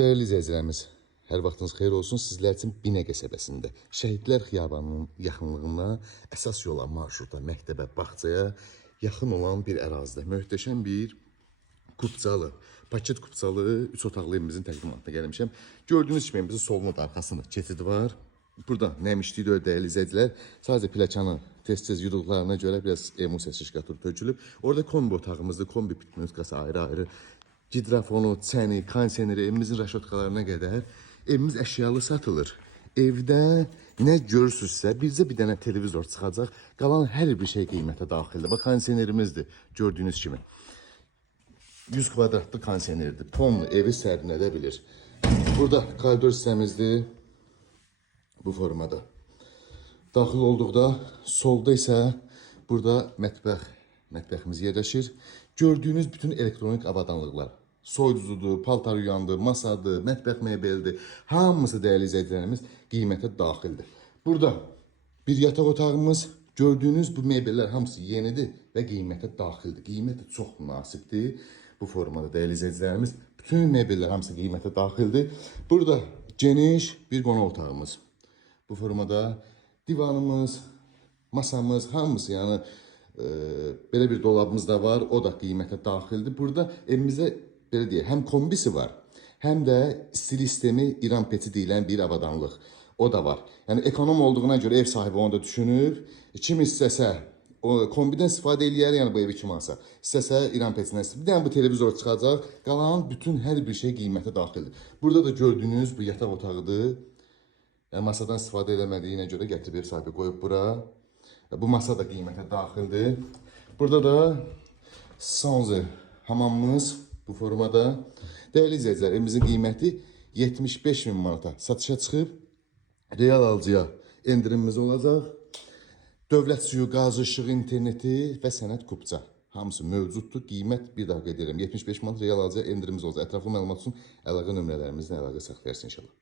Değerli izləyicilərimiz, hər vaxtınız xeyir olsun. Sizlər üçün Binə qəsəbəsində Şəhidlər Xiyabanının yaxınlığında əsas yola, marşruta, məktəbə, bağçaya yaxın olan bir ərazidə möhtəşəm bir kupçalı, paket kupçalı 3 otaqlı evimizin təqdimatına gəlmişəm. Gördüyünüz kimi evimizin soluna da arxasında keçid var. Burada nəmişlik dəyərli izləyicilər. Sadəcə plakanı tez-tez yuduqlarına görə biraz emulsiya şişqatır tökülüb. Orada kombi otağımızdır, kombi pitnuskası ayrı-ayrı. Gidrafonu, çəni, konseneri, evimizin rəşotkalarına qədər evimiz əşyalı satılır. Evdə nə görürsünüzsə, bizdə bir dənə televizor çıxacaq, qalan hər bir şey qiymətə daxildir. Bax, konsenerimizdir, gördüyünüz kimi. 100 kvadratlı konsenerdir, tonlu evi sərinlədə bilir. Burada koridor hissəmizdir, bu formada. Daxil olduqda, solda isə burada mətbəximiz yerləşir. Gördüyünüz bütün elektronik avadanlıqlar, soyuducudur, paltar yuyandır, masadır, mətbəx mebeldir. Hamısı dəyərli izləyicilərimiz qiymətə daxildir. Burada bir yataq otağımız, gördüyünüz bu mebellər hamısı yenidir və qiymətə daxildir. Qiyməti çox münasibdir bu formada dəyərli izləyicilərimiz. Bütün mebellər hamısı qiymətə daxildir. Burada geniş bir qonaq otağımız. Bu formada divanımız, masamız, hamısı yəni belə bir dolabımız da var, o da qiymətə daxildir. Burada evimizdə belə deyək, həm kombisi var, həm də stil sistemi İran peti deyilən bir avadanlıq. O da var. Yəni ekonom olduğuna görə ev sahibi onu da düşünüb. Kim istəsə o kombidən istifadə eləyər, yəni bu evi kim alsa. İstəsə İran petindən istifadə. Bir dənə bu televizor çıxacaq, qalan bütün hər bir şey qiymətə daxildir. Burada da gördüyünüz bu yataq otağıdır. Yəni masadan istifadə eləmədiyinə görə gətirib ev sahibi qoyub bura. Bu masa da qiymətə daxildir. Burada da Sanze hamamımız bu formada. Dəyərli izləyicilər, evimizin qiyməti 75.000 manata satışa çıxıb. Real alıcıya endirimimiz olacaq. Dövlət suyu, qaz, işıq, interneti və sənəd kupça. Hamısı mövcuddur. Qiymət bir daha qeyd edirəm. 75 manat real alıcıya endirimimiz olacaq. Ətraflı məlumat üçün əlaqə nömrələrimizlə əlaqə saxlayarsın inşallah.